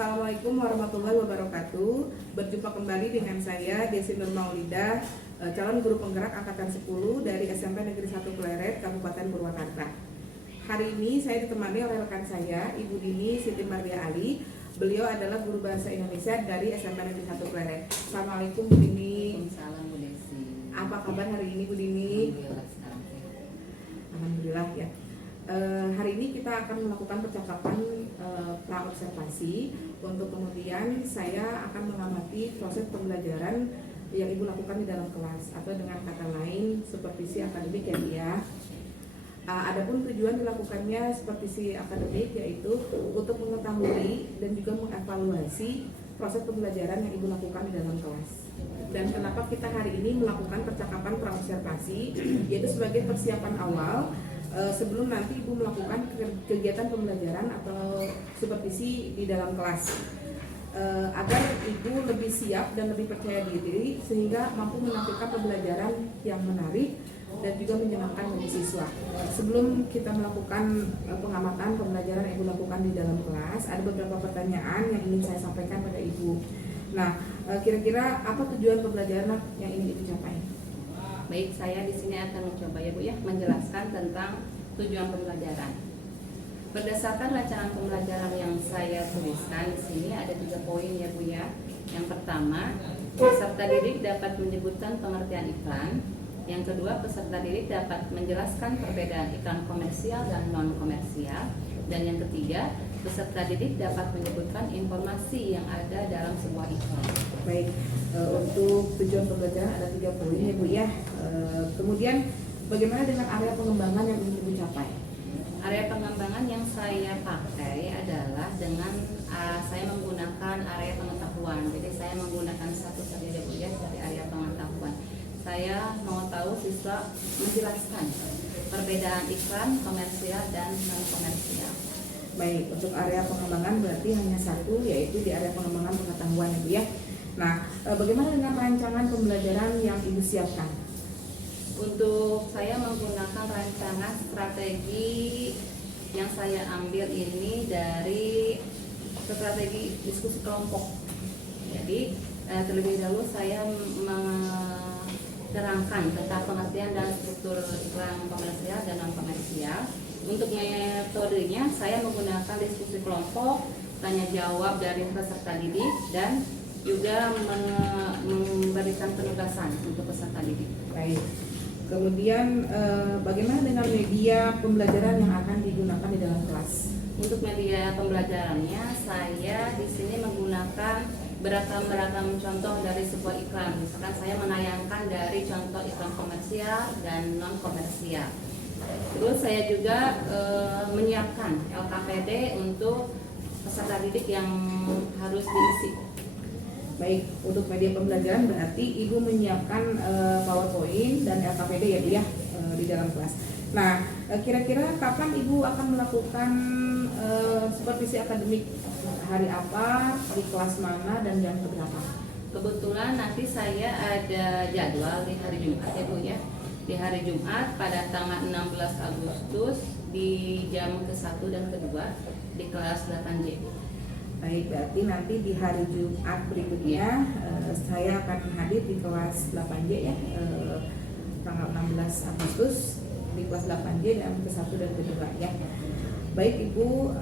Assalamualaikum warahmatullahi wabarakatuh. Berjumpa kembali dengan saya Desi Nur Maulidah, calon guru penggerak angkatan 10 dari SMP Negeri 1 Pleret, Kabupaten Purwakarta. Hari ini saya ditemani oleh rekan saya, Ibu Dini Siti Mardia Ali. Beliau adalah guru bahasa Indonesia dari SMP Negeri 1 Pleret. Assalamualaikum Bu Dini. Waalaikumsalam Bu Desi. Apa kabar hari ini Bu Dini? Alhamdulillah ya. Hari ini kita akan melakukan percakapan pra-observasi. Untuk kemudian saya akan mengamati proses pembelajaran yang Ibu lakukan di dalam kelas, atau dengan kata lain supervisi akademik ya Bu ya. Adapun tujuan dilakukannya supervisi akademik yaitu untuk mengetahui dan juga mengevaluasi proses pembelajaran yang Ibu lakukan di dalam kelas. Dan kenapa kita hari ini melakukan percakapan pra-observasi, yaitu sebagai persiapan awal sebelum nanti Ibu melakukan kegiatan pembelajaran atau supervisi di dalam kelas, agar Ibu lebih siap dan lebih percaya diri sehingga mampu menampilkan pembelajaran yang menarik dan juga menyenangkan bagi siswa. Sebelum kita melakukan pengamatan pembelajaran yang Ibu lakukan di dalam kelas, ada beberapa pertanyaan yang ingin saya sampaikan pada Ibu. Nah, kira-kira apa tujuan pembelajaran yang ingin Ibu capai? Baik, saya di sini akan mencoba ya Bu ya menjelaskan tentang tujuan pembelajaran. Berdasarkan rancangan pembelajaran yang saya tuliskan di sini ada 3 poin ya Bu ya. Yang pertama, peserta didik dapat menyebutkan pengertian iklan. Yang kedua, peserta didik dapat menjelaskan perbedaan iklan komersial dan non komersial. Dan yang ketiga, peserta didik dapat menyebutkan informasi yang ada dalam sebuah iklan. Baik, untuk tujuan pembelajaran ada 3 poin ya Bu ya. Kemudian bagaimana dengan area pengembangan yang ingin Ibu capai? Area pengembangan yang saya pakai adalah dengan saya menggunakan area pengetahuan. Jadi saya menggunakan satu saja ya Bu ya dari area pengetahuan. Saya mau tahu siswa menjelaskan perbedaan iklan komersial dan non komersial. Baik, untuk area pengembangan berarti hanya satu, yaitu di area pengembangan pengetahuan ya Bu ya. Nah, bagaimana dengan rancangan pembelajaran yang Ibu siapkan? Untuk saya menggunakan rancangan strategi yang saya ambil ini dari strategi diskusi kelompok. Jadi terlebih dahulu saya menerangkan tentang pengertian dan struktur iklan komersial dan non komersial. Untuk metodenya saya menggunakan diskusi kelompok, tanya jawab dari peserta didik, dan juga memberikan penugasan untuk peserta didik. Baik. Kemudian bagaimana dengan media pembelajaran yang akan digunakan di dalam kelas? Untuk media pembelajarannya saya di sini menggunakan beragam contoh dari sebuah iklan. Misalkan saya menayangkan dari contoh iklan komersial dan non komersial. Terus saya juga menyiapkan LKPD untuk peserta didik yang harus diisi. Baik, untuk media pembelajaran berarti Ibu menyiapkan PowerPoint dan LKPD ya Bu ya di dalam kelas. Nah, kira-kira kapan Ibu akan melakukan supervisi akademik? Hari apa, di kelas mana, dan jam berapa? Kebetulan nanti saya ada jadwal di hari Jumat ya Bu ya. Di hari Jumat pada tanggal 16 Agustus di jam ke-1 dan ke-2 di kelas 8J. Baik, berarti nanti di hari Jumat berikutnya saya akan hadir di kelas 8J ya, tanggal 16 Agustus di kelas 8J dan ke-1 dan ke-2 ya. Baik Ibu,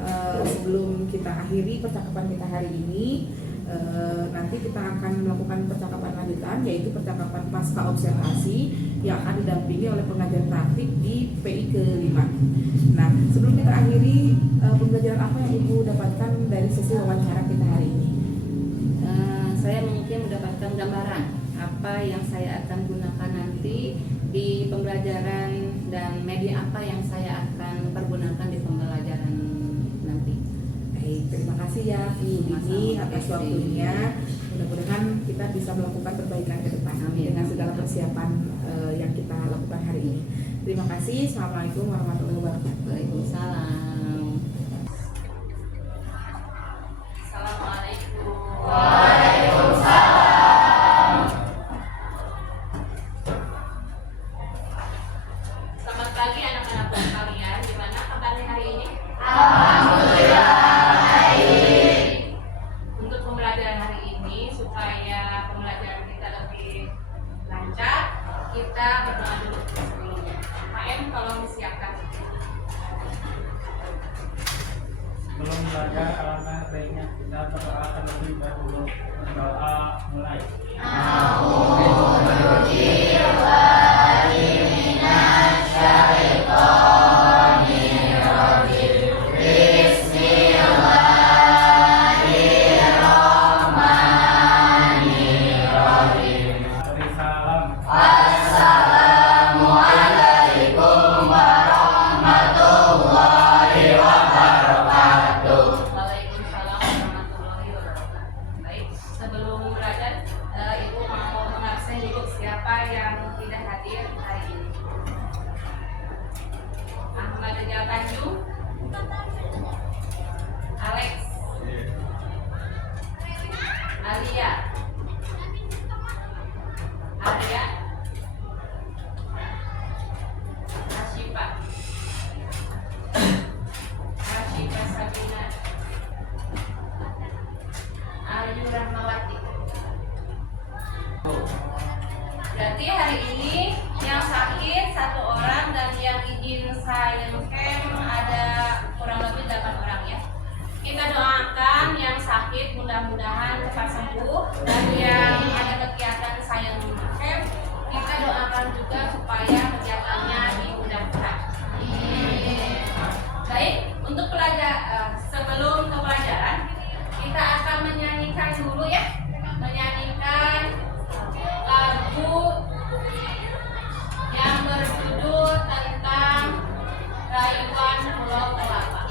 sebelum kita akhiri percakapan kita hari ini, nanti kita akan melakukan percakapan lanjutan, yaitu percakapan pasca observasi yang akan didampingi oleh pengajar praktik di PI ke-5. Nah, sebelum kita akhiri, pembelajaran apa yang Ibu dapatkan dari sesi wawancara kita hari ini? Saya mungkin mendapatkan gambaran apa yang saya akan gunakan nanti di pembelajaran dan media apa yang saya akan pergunakan di pembelajaran nanti. Baik, terima kasih ya Ibu Dini atas waktunya. Mudah-mudahan kita bisa melakukan perbaikan ke depan dengan segala persiapan yang kita lakukan hari ini. Terima kasih. Assalamualaikum warahmatullahi wabarakatuh. Waalaikumsalam. Assalamualaikum. Selamat pagi anak-anak kalian. Gimana kabarnya hari ini? Alhamdulillah baik. Berdoa mulai. Salam. Waalaikumsalam warahmatullahi wabarakatuh. Baik, sebelum belajar, Ibu mau mengabsen dulu siapa yang tidak hadir hari ini. Ahmad Rijal Tanjung, Alex, Alia, Arya, Asyifa, Asyifa Sabina, Ayu Rahmawati. Berarti hari ini yang sakit 1 orang dan yang izin silent camp ada kurang lebih 8 orang ya. Kita doakan yang sakit mudah-mudahan cepat sembuh, dan yang ada kegiatan silent camp kita doakan juga supaya kegiatannya dimudahkan. Baik, untuk sebelum ke pelajaran kita akan menyanyikan dulu ya, menyanyikan lagu yang berjudul tentang rayuan Pulau Kelapa.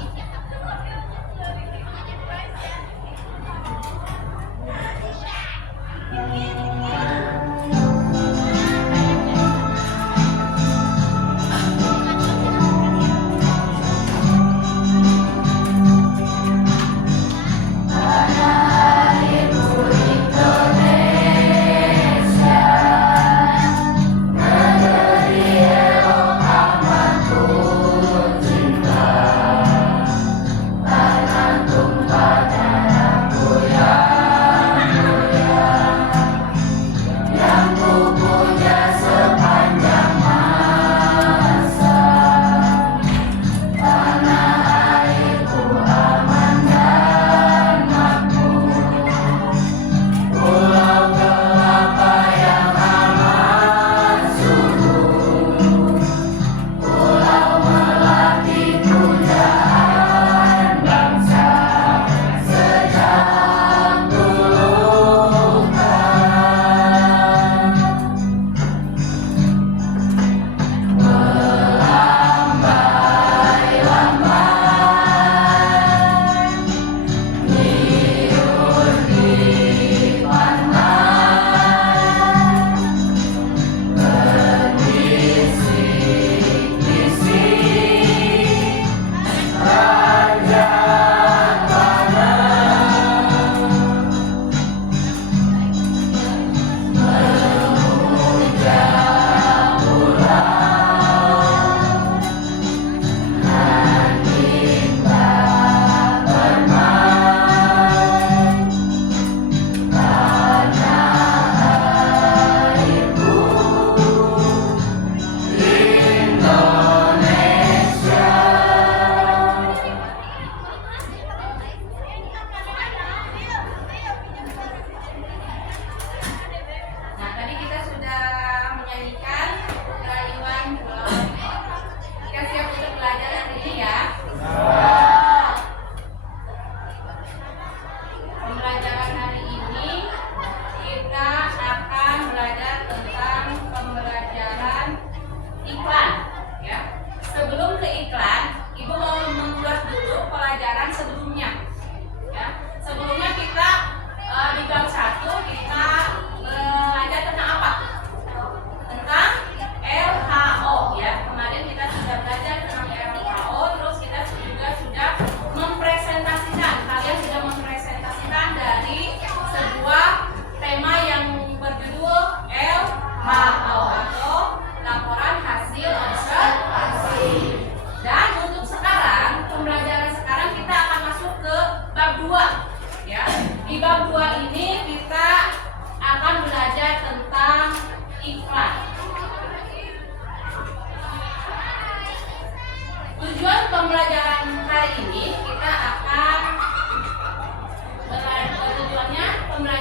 pembelajaran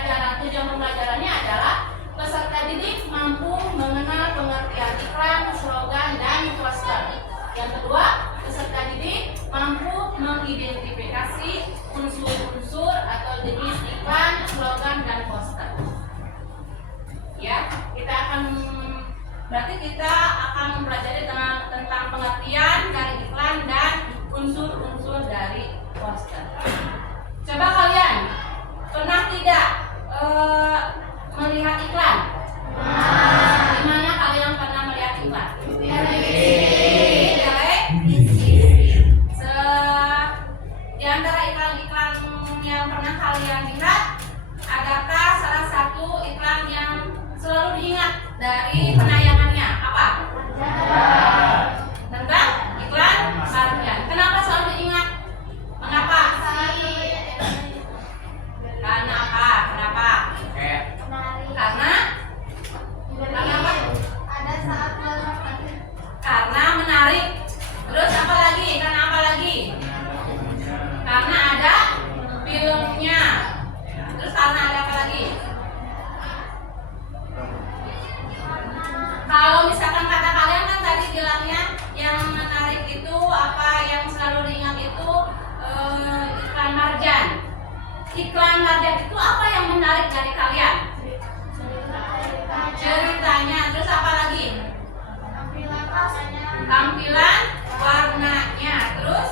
tujuan pembelajarannya adalah peserta didik mampu mengenal pengertian iklan, slogan, dan poster. Yang kedua, peserta didik mampu mengidentifikasi unsur-unsur atau jenis iklan, slogan, dan poster. Ya, kita akan mempelajari tentang pengertian dari iklan dan unsur-unsur dari poster. Coba kalian pernah tidak melihat iklan? Di mana kalian pernah melihat iklan? Di antara iklan-iklan yang pernah kalian lihat, adakah salah satu iklan yang selalu diingat dari penayangannya? Apa? Tentang iklan marjan. Kenapa selalu diingat? Mengapa? Karena apa? Kenapa? Karena apa? Karena menarik. Terus apa lagi? Karena apa lagi? Karena ada filmnya. Terus karena ada apa lagi? Kalau misalkan kata kalian kan tadi bilangnya yang menarik itu apa, yang selalu diingat itu iklan marjan. Iklan marjan itu apa yang menarik dari kalian? Ceritanya. Terus apa lagi? Tampilan warnanya. Terus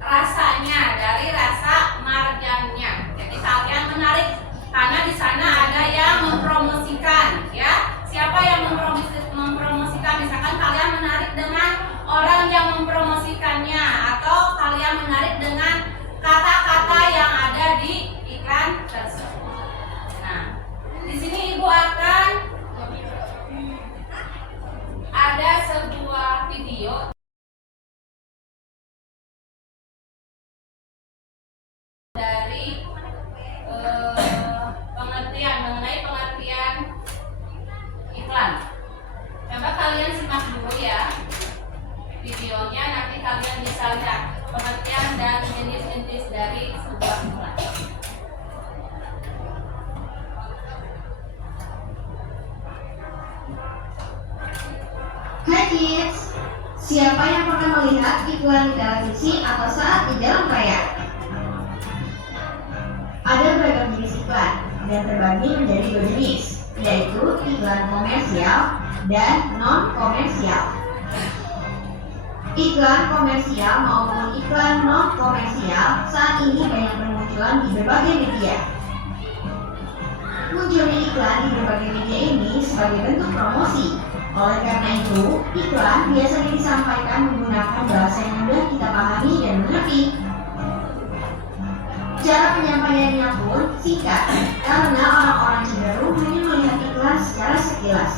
rasanya, dari rasa marjannya. Jadi kalian menarik karena di sana ada yang mempromosikan, ya. Siapa yang mempromosikan? Misalkan kalian menarik dengan orang yang mempromosikannya, atau kalian menarik dengan kata-kata yang ada di iklan tersebut. Nah, di sini Ibu akan ada sebuah video dari mengenai pengertian iklan. Coba kalian simak dulu ya videonya, nanti kalian bisa lihat pengertian dan jenis-jenis dari sebuah iklan. Hai kids, siapa yang pernah melihat iklan di televisi atau saat di jalan raya? Ada beragam jenis iklan dan terbagi menjadi dua jenis, yaitu iklan komersial dan non-komersial. Iklan komersial maupun iklan non-komersial saat ini banyak bermunculan di berbagai media. Munculnya iklan di berbagai media ini sebagai bentuk promosi. Oleh karena itu, iklan biasanya disampaikan menggunakan bahasa yang mudah kita pahami dan mengerti. Cara penyampaiannya pun singkat, karena orang-orang cenderung hanya melihat iklan secara sekilas.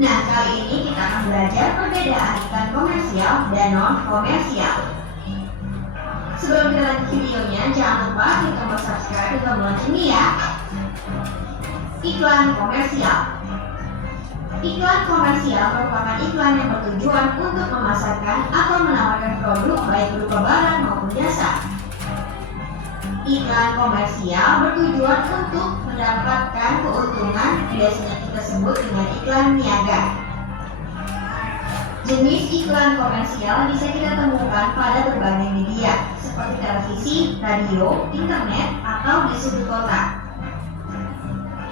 Nah, kali ini kita akan belajar perbedaan iklan komersial dan non-komersial. Sebelum kita lanjut videonya, jangan lupa klik tombol subscribe dan tombol lonceng ya. Iklan komersial. Iklan komersial merupakan iklan yang bertujuan untuk memasarkan atau menawarkan produk baik berupa barang maupun jasa. Iklan komersial bertujuan untuk mendapatkan keuntungan, biasanya kita sebut dengan iklan niaga. Jenis iklan komersial bisa kita temukan pada berbagai media, seperti televisi, radio, internet, atau di sudut kota.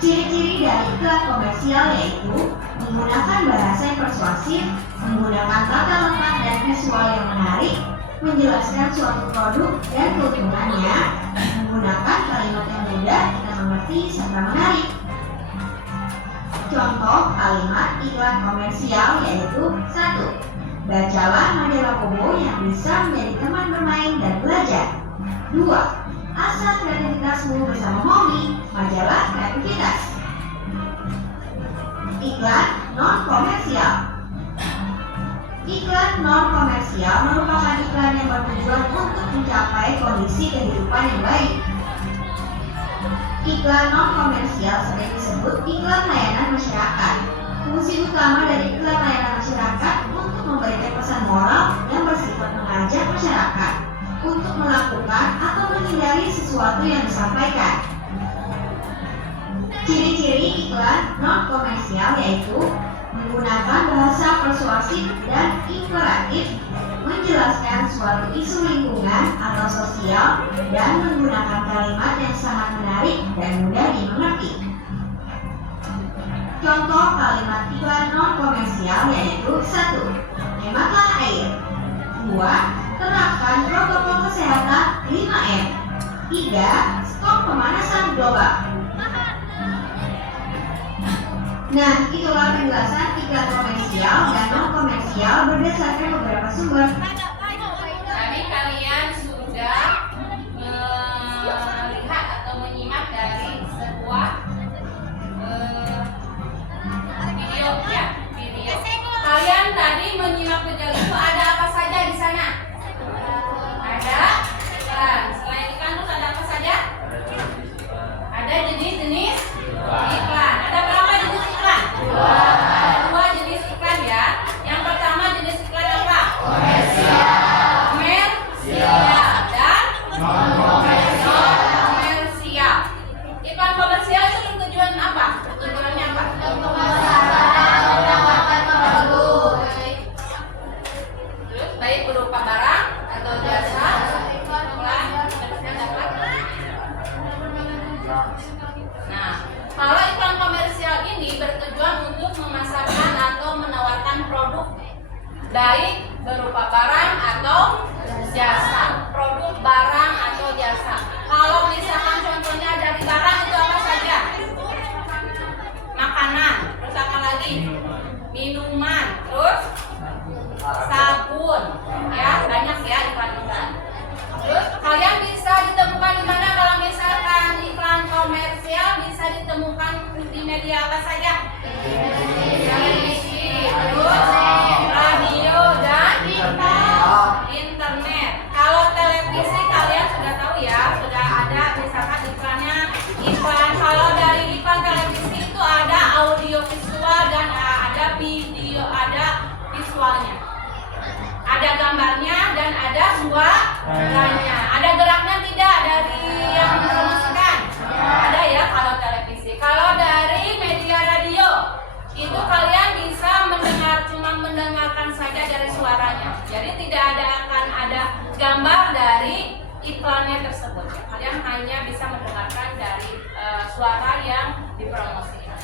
Ciri-ciri dari iklan komersial yaitu menggunakan bahasa yang persuasif, menggunakan tata letak dan visual yang menarik, menjelaskan suatu produk dan keuntungannya, menggunakan kalimat yang mudah kita mengerti serta menarik. Contoh kalimat iklan komersial yaitu 1. Bacalah majalah Kobo yang bisa menjadi teman bermain dan belajar. 2. Asah kreativitasmu bersama Momi, majalah kreativitas. Iklan non-komersial. Iklan non-komersial merupakan iklan yang bertujuan untuk mencapai kondisi kehidupan yang baik. Iklan non-komersial sering disebut iklan layanan masyarakat. Fungsi utama dari iklan layanan masyarakat untuk memberikan pesan moral yang bersifat mengajak masyarakat untuk melakukan atau menghindari sesuatu yang disampaikan. Ciri-ciri iklan non-komersial yaitu menggunakan bahasa persuasif dan imperatif, menjelaskan suatu isu lingkungan atau sosial, dan menggunakan kalimat yang sangat menarik dan mudah dimengerti. Contoh kalimat iklan non-komersial yaitu 1. Hematlah air. 2. Terapkan protokol kesehatan 5M. 3. Stop pemanasan global. Nah, itulah penjelasan iklan komersial dan non-komersial berdasarkan beberapa sumber. Tadi kalian sudah melihat atau menyimak dari sebuah video ya, video. Kalian tadi menyimak video itu ada apa saja di sana? Ada iklan. Selain iklan terus ada apa saja? Ada jenis-jenis iklan. Ada berapa jenis iklan? Ada 2 jenis iklan ya. Yang pertama jenis iklan apa? Komersial dan non-komersial. Iklan komersial itu bertujuan apa? Tujuannya apa? Terus baik berupa barang atau jasa. Iklan komersial dapat. Nah, kalau iklan komersial ini bertujuan untuk memasarkan atau menawarkan produk baik berupa barang atau jasa. Produk, barang atau jasa. Kalau misalkan contohnya dari barang itu apa saja? Makanan, terus apa lagi? Minuman, terus sabun. Ya, banyak ya iklan-iklan. Terus kalian bisa ditemukan di mana kalau misalkan iklan komersial bisa ditemukan di media apa saja? Televisi, terus radio dan internet. Kalau televisi kalian sudah tahu ya, sudah ada misalkan iklannya. Kalau dari iklan televisi itu ada audio visual dan ada video, ada visualnya. Ada gambarnya dan ada suaranya. Ada geraknya tidak dari yang mempromosikan? Ada ya kalau televisi. Kalau dari media radio itu kalian bisa cuma mendengarkan saja dari suaranya. Jadi tidak akan ada gambar dari iklannya tersebut. Kalian hanya bisa mendengarkan dari suara yang dipromosikan.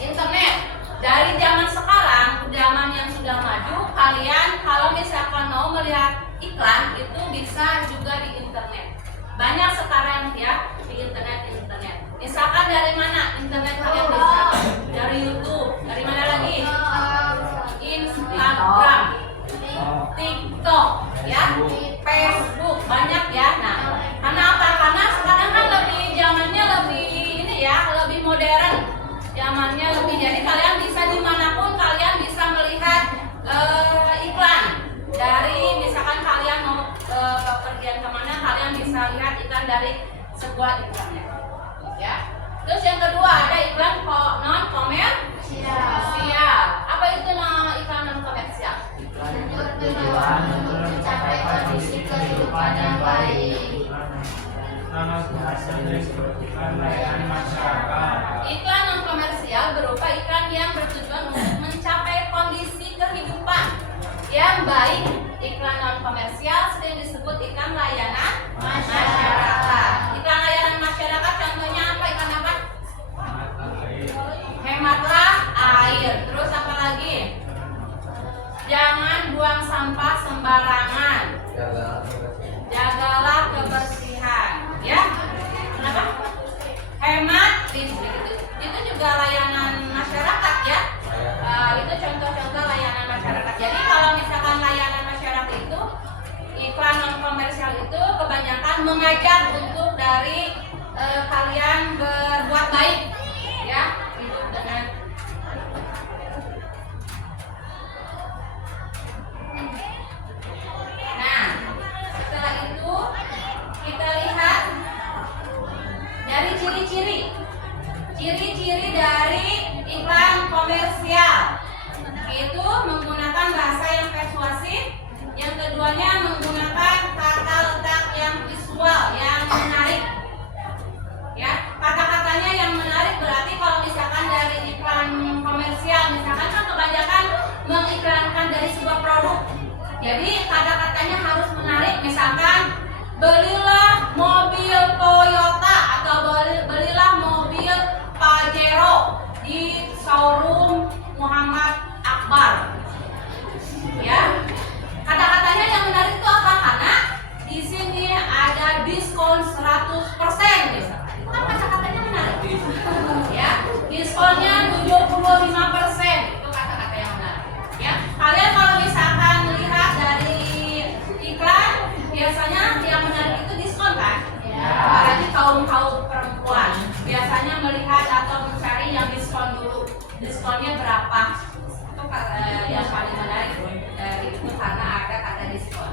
Internet. Dari zaman sekarang, zaman yang sudah maju, kalian kalau misalkan mau melihat iklan itu bisa juga di internet. Banyak sekarang ya di internet. Misalkan dari mana internet kalian bisa? Dari YouTube. Dari mana lagi? Instagram, TikTok, ya, Facebook, banyak ya. Nah, karena apa? Karena sekarang kan zamannya lebih ini ya, lebih modern. Zamannya lebih, jadi kalian bisa dimanapun kalian bisa melihat iklan. Dari misalkan kalian mau bepergian kemana, kalian bisa lihat iklan dari sebuah iklannya ya. Terus yang kedua ada iklan non komersial. Apa itu iklan non komersial? Tujuan untuk mencapai kondisi kehidupan yang baik. Iklan non komersial berupa iklan yang bertujuan untuk mencapai kondisi kehidupan yang baik. Iklan non komersial sering disebut iklan layanan masyarakat. Iklan layanan masyarakat contohnya apa? Iklan apa? Hematlah air. Terus apa lagi? Jangan buang sampah sembarangan. Jagalah kebersihan. Ya? Kenapa? Hemat. Itu juga layanan masyarakat ya. Itu contoh-contoh layanan masyarakat. Jadi kalau misalkan layanan masyarakat itu iklan non komersial itu kebanyakan mengajak untuk dari kalian berbuat baik ya, hidup dengan nah setelah itu kita lihat dari ciri-ciri dari iklan komersial, itu menggunakan bahasa yang persuasif, yang keduanya menggunakan mengiklankan dari sebuah produk. Jadi kata-katanya harus menarik, misalkan belilah mobil Toyota atau belilah mobil Pajero di showroom Muhammad Akbar. Ya, kata-katanya yang menarik itu apa? Karena di sini ada diskon 100%, misalkan. Itu kan kata-katanya menarik. Ya, diskonnya 75%. Itu kata-kata yang menarik. Ya, kalian kalau misalkan melihat dari iklan, biasanya yang menarik itu diskon kan? Apalagi kaum perempuan biasanya melihat atau mencari yang diskon dulu. Diskonnya berapa? Itu yang paling menarik. Itu karena ada kata diskon.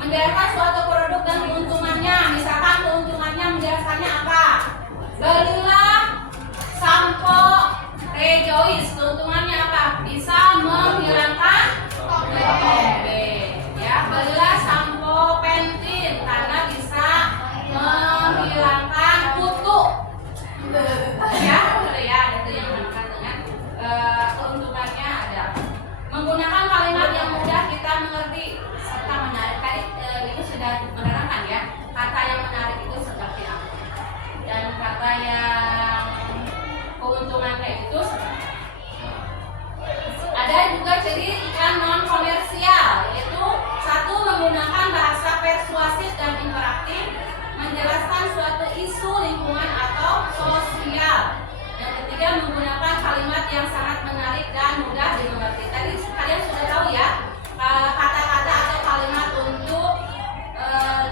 Menjelaskan suatu produk dan keuntungannya, misalkan keuntungannya menjelaskannya apa? Belilah sampo Rejoice, keuntungannya apa? Bisa menghilangkan ya, belilah sampo Pentin karena bisa menghilangkan kutu. Ya, itu yang menunjukkan dengan keuntungannya ada. Menggunakan kalimat yang mudah kita mengerti serta menarik. Tadi itu sudah menerangkan ya, kata yang menarik itu seperti apa dan kata yang keuntungannya itu seperti apa. Ada juga ciri iklan non komersial, yaitu satu, menggunakan bahasa persuasif dan interaktif, menjelaskan suatu isu lingkungan atau sosial. Yang ketiga, menggunakan kalimat yang sangat menarik dan mudah dimengerti. Tadi kalian sudah tahu ya, kata-kata atau kalimat untuk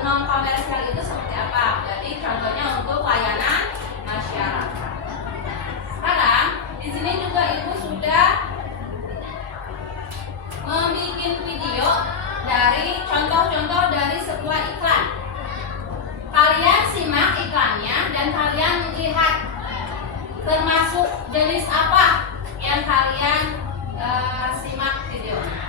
non komersial itu seperti apa. Jadi contohnya untuk layanan masyarakat. Sekarang di sini juga ibu sudah membuat video dari contoh-contoh dari sebuah iklan. Kalian simak iklannya dan kalian lihat termasuk jenis apa yang kalian simak videonya.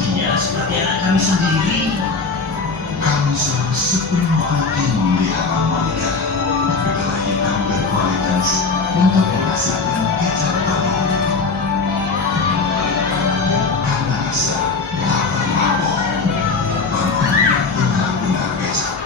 Dia seperti anak kami sendiri. Raisa sepenuh hati memelihara Monica. Kedelai hitam berkualitas lengkap menghasilkan kecap tabung. Karena rasa tak pernah bohong. Bangun benar-benar kecap.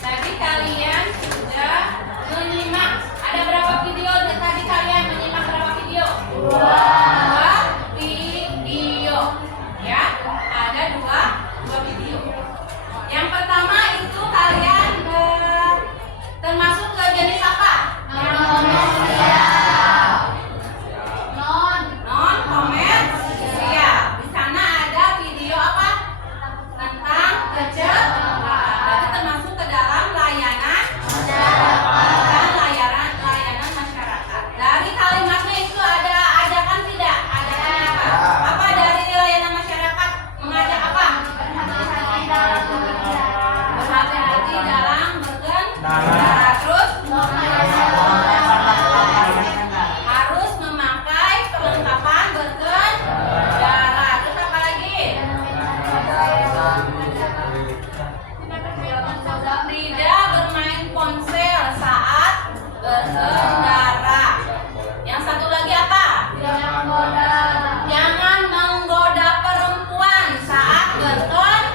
Tadi kalian sudah menyimak. Ada berapa video? Tadi kalian menyimak berapa video? Dua video. Ya, ada dua video. Yang pertama itu kalian termasuk ke jenis apa? Non komersial. Di sana ada video apa? Tentang kecepatan. Berarti termasuk ke dalam layanan dan layanan masyarakat. Dari kalimatnya itu ada kan tidak? Ada apa? Apa dari layanan masyarakat mengajak apa? Berhati-hati dalam berkendara. Terus harus memakai perlengkapan berkendara. Terus apa lagi? Tidak bermain ponsel saat berkendara. Yang satu lagi apa? Jangan menggoda perempuan saat berkendara.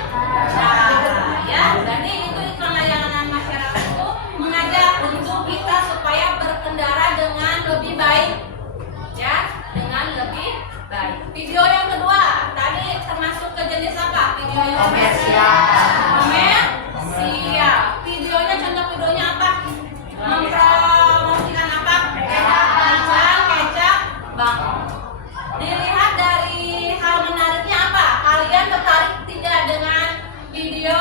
Ya, jadi itu iklan layanan masyarakat itu mengajak untuk kita supaya berkendara dengan lebih baik. Ya, dengan lebih baik. Video yang kedua tadi termasuk ke jenis apa? Video yang komersial. Videonya, contoh videonya apa? Mempromosikan apa? Kecap bang. Dilihat dari hal menariknya apa? Kalian tertarik tidak dengan video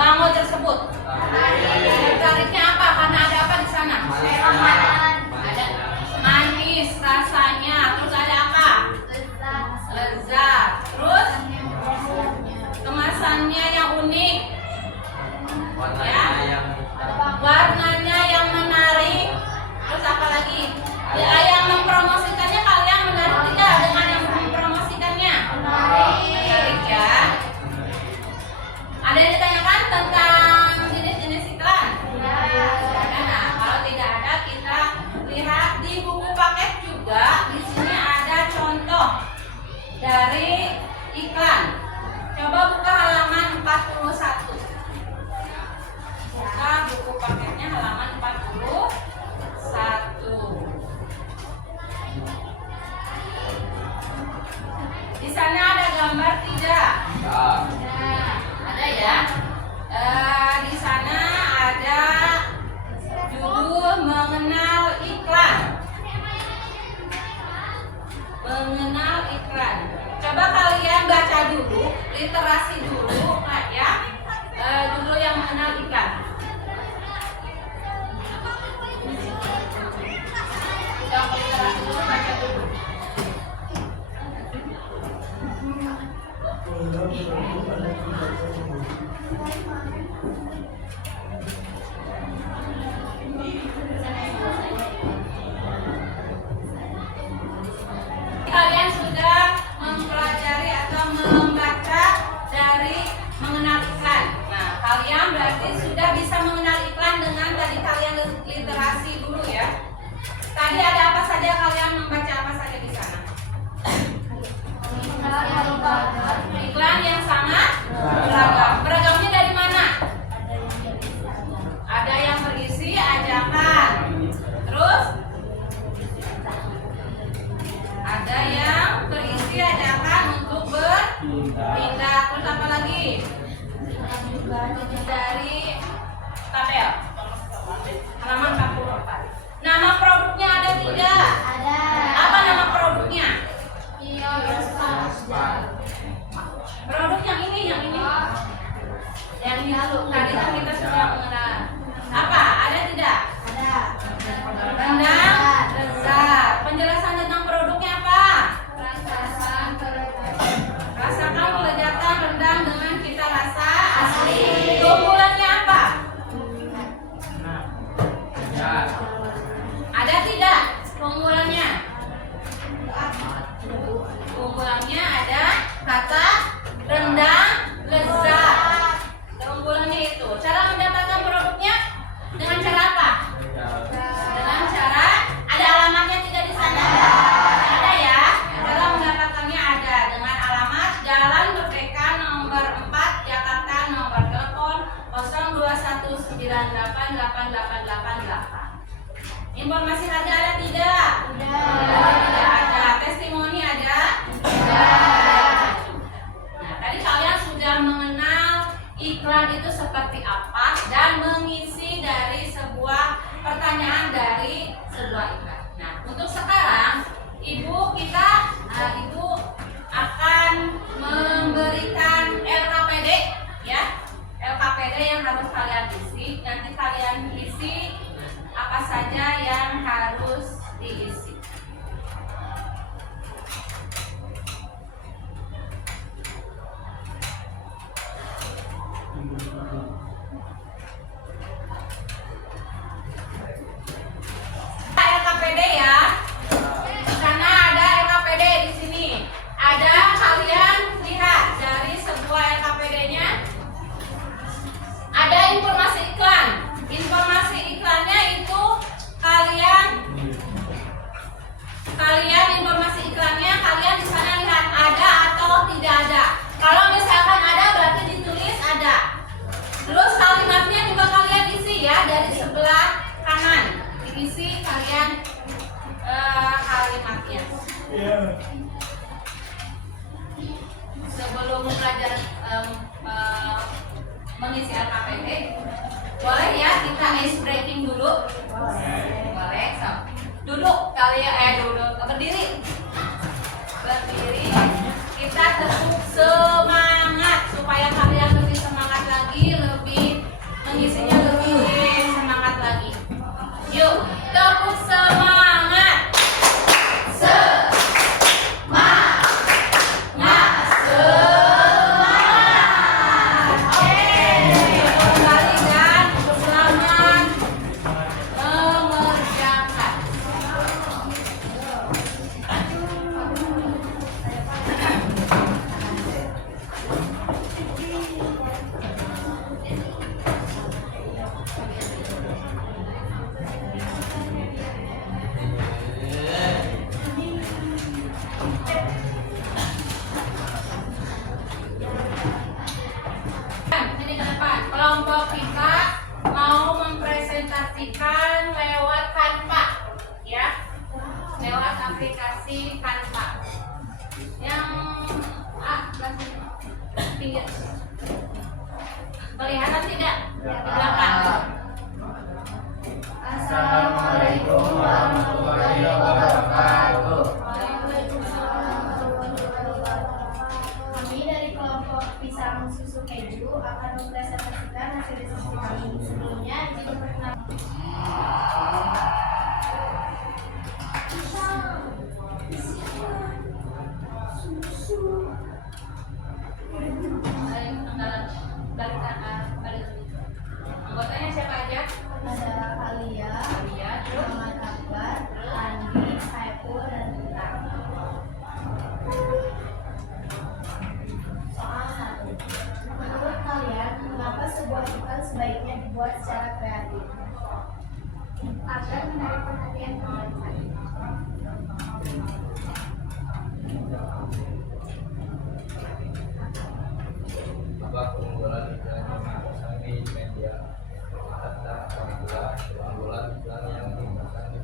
bango tersebut? Tertariknya apa? Karena ada apa di sana? Ada manis rasanya. Terus ada apa? Lezat. Terus kemasannya yang unik. Informasi harga ada tidak? Tidak ada. Testimoni ada? Tidak. Nah, tadi kalian sudah mengenal iklan itu seperti apa dan mengisi dari sebuah pertanyaan dari sebuah iklan. Nah, untuk sekarang Ibu akan memberikan LKPD ya. LKPD yang harus kalian isi. Nanti kalian isi apa saja yang harus diisi. LKPD ya. Karena ada LKPD di sini. Ada kalian lihat dari sebuah LKPD-nya ada informasi iklan. Informasi iklannya itu kalian informasi iklannya kalian di sana lihat ada atau tidak ada. Kalau misalkan ada berarti ditulis ada. Terus kalimatnya juga kalian isi ya dari sebelah kanan. Diisi kalian kalimatnya. Sebelum belajar mengisi LKPD, boleh ya kita ice breaking dulu? Boleh. So, duduk kalian duduk berdiri. Kita tetap semangat supaya kalian lebih semangat lagi, lebih mengisinya lebih semangat lagi. Yuk, tepuk semangat. Ini ke depan. Kelompok kita mau mempresentasikan lewat Canva, ya, lewat aplikasi Canva. Yang pinggir, kelihatan tidak? Di belakang. Assalamualaikum warahmatullahi wabarakatuh. Kami dari kelompok pisang susu keju akan mempresentasikan hasil diskusi kami. Sebelumnya, izin perkenalkan. Anggotanya siapa aja? Ada Alia, Muhammad Akbar, Andi, Saiful, dan Rita. Soal 1. Menurut kalian, mengapa sebuah iklan sebaiknya dibuat secara kreatif? Agar menarik perhatian pembaca. Apa keunggulan iklan yang dipasang di media serta keunggulan iklan yang dipasang di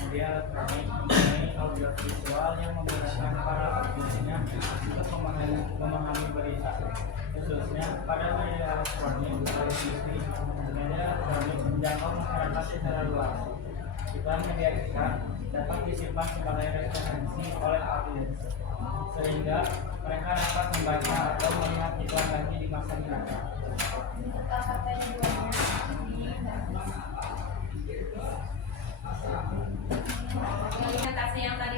media elektronik mempunyai audio visual yang memudahkan para penggunanya untuk memahami berita, khususnya pada media elektronik, televisi, media elektronik menjangkau masyarakat secara luas. Iklan media iklan dapat disimpan sebagai referensi oleh audiens, sehingga mereka dapat membaca atau melihat iklan lagi di masa mendatang. Untuk LKPD 2-nya, Presentasi yang tadi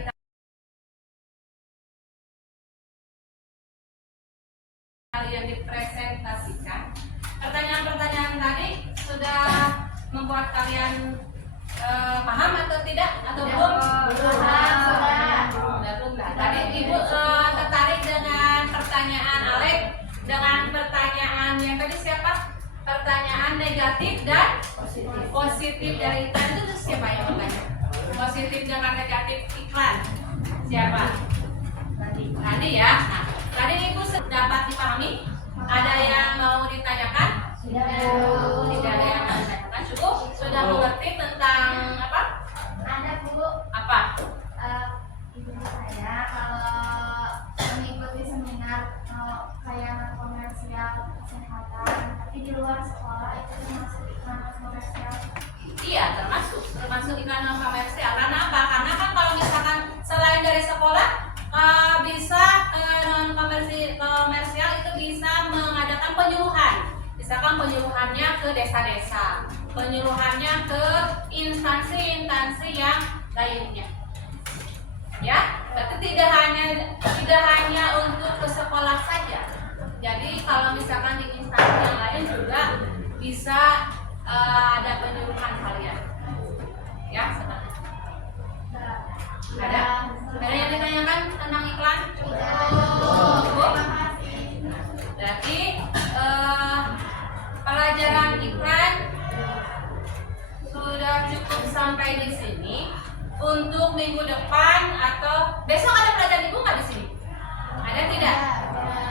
kalian dipresentasikan. Pertanyaan-pertanyaan tadi sudah membuat kalian paham atau tidak? Atau belum? Belum. Tadi Ibu tertarik dengan pertanyaan Alek, dengan pertanyaan yang tadi siapa? Pertanyaan negatif dan positif dari iklan itu siapa yang bertanya? Positif dengan negatif iklan siapa? Tadi ya. Nah, tadi Ibu dapat dipahami? Ada yang mau ditanyakan? luar sekolah itu termasuk iklan komersial? Iya, termasuk iklan non komersial. Karena apa? Karena kan kalau misalkan selain dari sekolah bisa non komersial itu bisa mengadakan penyuluhan. Misalkan penyuluhannya ke desa-desa, penyuluhannya ke instansi-instansi yang lainnya. Ya, berarti tidak hanya untuk ke sekolah saja. Jadi kalau misalkan di instansi yang lain juga bisa ada penyuluhan kalian. Ya, seperti itu. Ada yang ditanyakan tentang iklan? Cukup. Berarti pelajaran iklan sudah cukup sampai di sini. Untuk minggu depan atau besok ada pelajaran ibu nggak di sini? Ada tidak?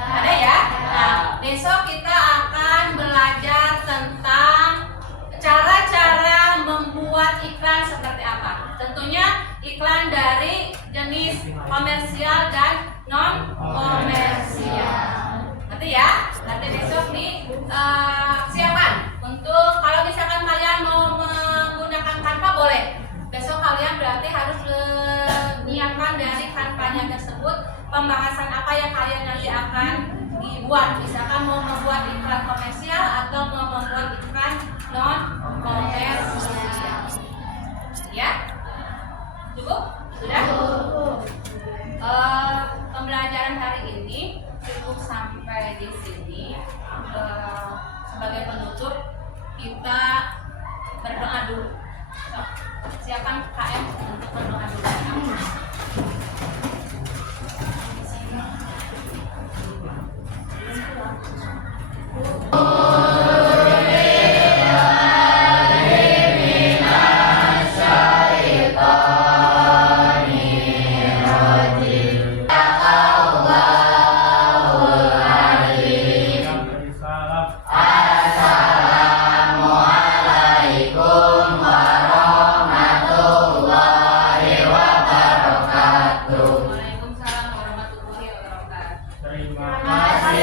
Ada ya. Nah, besok kita akan belajar tentang cara-cara membuat iklan seperti apa. Tentunya iklan dari jenis komersial dan non komersial. Nanti ya. Nanti besok nih siapkan untuk kalau misalkan kalian mau menggunakan Canva boleh. Besok kalian berarti harus menyiapkan dari Canva-nya tersebut pembahasan apa yang kalian nanti akan dibuat. Misalkan mau membuat iklan komersial atau mau membuat iklan non komersial. Ya? Cukup? Sudah? Pembelajaran hari ini cukup sampai di sini. Sebagai penutup kita berdoa dulu. Siapkan KM untuk berdoa dulu. Waalaikumsalam warahmatullahi wabarakatuh. Terima Sama-sama.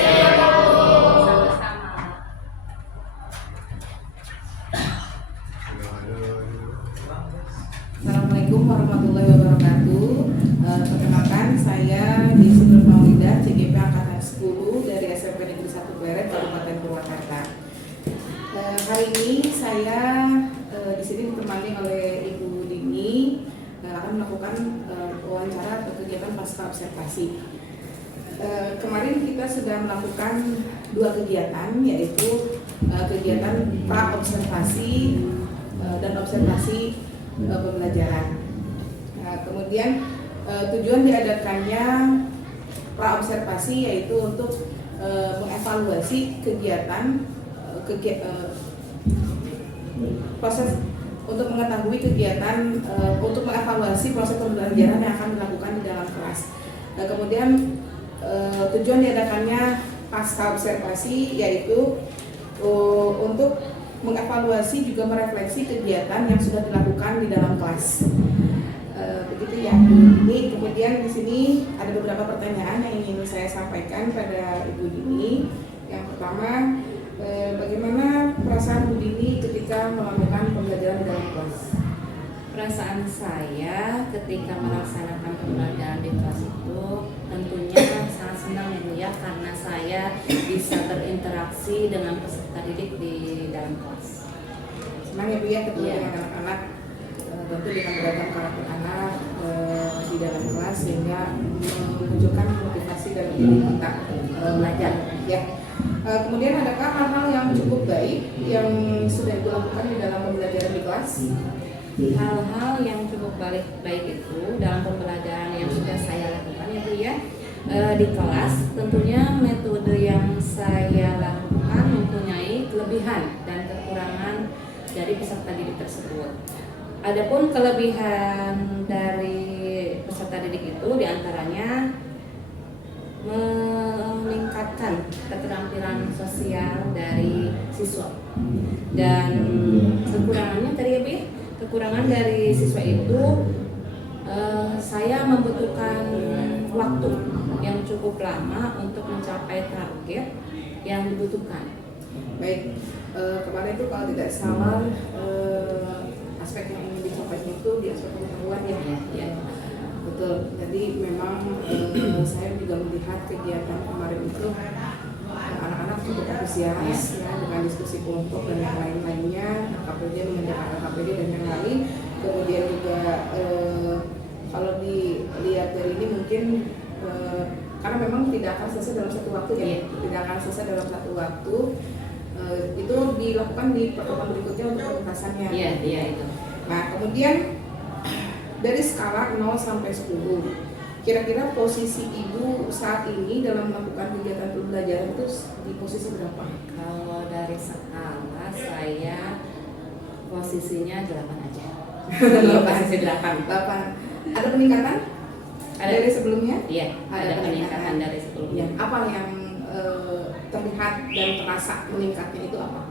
Assalamualaikum warahmatullahi wabarakatuh. Perkenalkan, saya Desi Nurmaulida, CGP Angkatan 10 dari SMP Negeri 1 Pleret, Kabupaten Purwakarta. Hari ini saya di sini ditemani oleh Ibu Dini akan melakukan wawancara atau kegiatan pasca observasi. Kemarin kita sudah melakukan 2 kegiatan, yaitu kegiatan pra observasi dan observasi pembelajaran. Kemudian tujuan diadakannya pra observasi yaitu untuk mengevaluasi kegiatan proses untuk mengetahui kegiatan untuk mengevaluasi proses pembelajaran yang akan dilakukan di dalam kelas. Kemudian tujuan diadakannya pasca observasi yaitu untuk mengevaluasi juga merefleksi kegiatan yang sudah dilakukan di dalam kelas. Begitu ya. Ini kemudian di sini ada beberapa pertanyaan yang ingin saya sampaikan pada Ibu Dini. Yang pertama, bagaimana perasaan Bu Dini ketika melakukan pembelajaran di dalam kelas? Perasaan saya ketika melaksanakan pembelajaran di kelas itu tentunya sangat senang ya Bu ya, karena saya bisa berinteraksi dengan peserta didik di dalam kelas. Senang ya Bu ya ketemu Iya. dengan anak-anak, tentu dengan beragam karakter anak di dalam kelas sehingga menunjukkan motivasi dan diri kita belajar. Ya. Kemudian adakah hal-hal yang cukup baik yang sudah dilakukan di dalam pembelajaran di kelas? Hal-hal yang cukup baik itu dalam pembelajaran yang sudah saya lakukan ya Bu ya, di kelas tentunya metode yang saya lakukan mempunyai kelebihan dan kekurangan dari peserta didik tersebut. Adapun kelebihan dari peserta didik itu diantaranya meningkatkan keterampilan sosial dari siswa, dan kekurangannya tadi ya Bu, kekurangan dari siswa itu saya membutuhkan waktu yang cukup lama untuk mencapai target yang dibutuhkan. Baik, kemarin itu kalau tidak salah aspek yang ingin dicapai itu di aspek pengetahuan ya. Ya. Betul. Jadi memang saya juga melihat kegiatan kemarin itu anak-anak cukup antusias ya dengan diskusi kelompok dan yang lain-lainnya, KPD mengerjakan KPD dan yang lain. Kemudian juga kalau dilihat dari ini mungkin karena memang tidak akan selesai dalam satu waktu ya, tidak akan selesai dalam satu waktu. Itu dilakukan di pertemuan berikutnya untuk penuntasannya. Iya itu. Nah, kemudian dari skala 0 sampai 10, kira-kira posisi Ibu saat ini dalam melakukan kegiatan pembelajaran itu di posisi berapa? Kalau dari skala saya posisinya 8 aja. Posisi 8. 8. Ada peningkatan? Ada. Dari sebelumnya? Iya, ada peningkatan dari sebelumnya. Ya, apa yang terlihat dan terasa meningkatnya itu apa?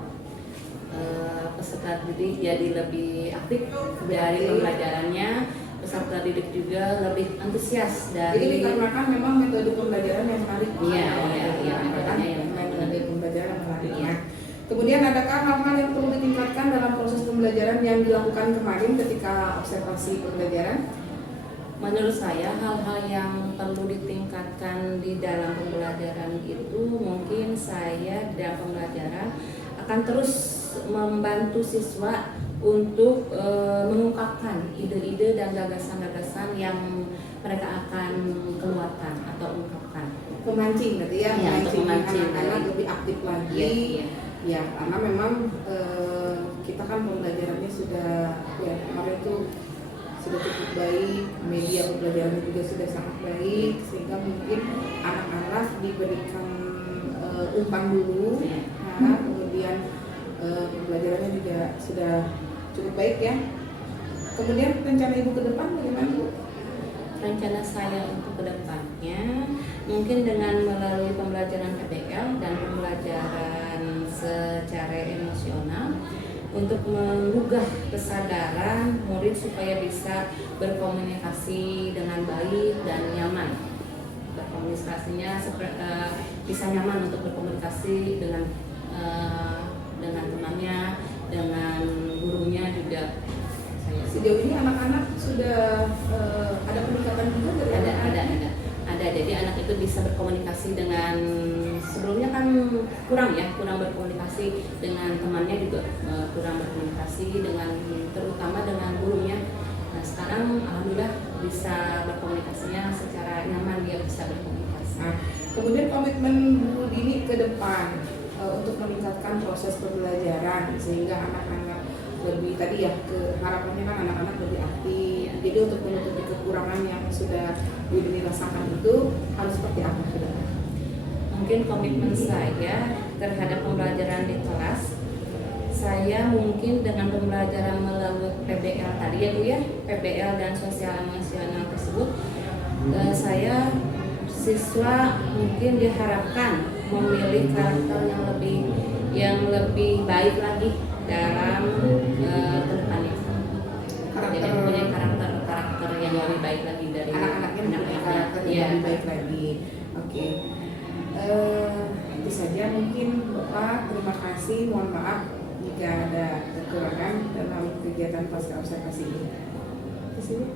Peserta didik jadi lebih aktif dari pembelajarannya, peserta didik juga lebih antusias dari. Jadi dikarenakan memang metode pembelajaran yang menarik. Iya, metodenya yang metode pembelajaran yang menarik. Iya. Nah, kemudian adakah hal-hal yang perlu ditingkatkan dalam proses pembelajaran yang dilakukan kemarin ketika observasi pembelajaran? Menurut saya hal-hal yang perlu ditingkatkan di dalam pembelajaran itu mungkin saya di dalam pembelajaran akan terus membantu siswa untuk mengungkapkan ide-ide dan gagasan-gagasan yang mereka akan keluarkan atau ungkapkan. Memancing berarti ya, Ya, untuk memancing anak-anak lebih aktif lagi. Iya. Ya, karena memang kita kan pembelajarannya sudah ya kemarin itu sudah cukup baik, media pembelajarannya juga sudah sangat baik, sehingga mungkin anak-anak diberikan umpan dulu, nah, kemudian pembelajarannya juga sudah cukup baik ya. Kemudian rencana Ibu ke depan bagaimana Bu? Rencana saya untuk kedepannya mungkin dengan melalui pembelajaran PBL dan pembelajaran secara emosional untuk menggugah kesadaran murid supaya bisa berkomunikasi dengan baik dan nyaman. Berkomunikasinya bisa nyaman untuk berkomunikasi dengan temannya, dengan gurunya juga. Sejauh ini anak-anak sudah ada peningkatan juga dari anak-anak? Ada. Jadi anak itu bisa berkomunikasi dengan, sebelumnya kan kurang berkomunikasi dengan temannya juga, kurang berkomunikasi dengan, terutama dengan gurunya. Nah sekarang alhamdulillah bisa berkomunikasinya secara nyaman, dia bisa berkomunikasi. Nah, kemudian komitmen Bu Dini ke depan untuk meningkatkan proses pembelajaran sehingga anak-anak lebih tadi ya, harapannya kan anak-anak lebih aktif. Jadi untuk menutupi kekurangan yang sudah Bu Dini rasakan itu harus seperti apa ke depan? Mungkin komitmen saya terhadap pembelajaran di kelas, saya mungkin dengan pembelajaran melalui PBL tadi ya Bu ya, PBL dan sosial emosional tersebut, saya siswa mungkin diharapkan memilih karakter yang lebih baik lagi dalam kedepannya. Jadi punya karakter yang lebih baik lagi dari Anak-anaknya punya karakter yang lebih baik lagi. Oke. Itu saja mungkin Bapak. Terima kasih. Mohon maaf jika ada kekurangan dalam kegiatan pasca observasi ini. Di sini.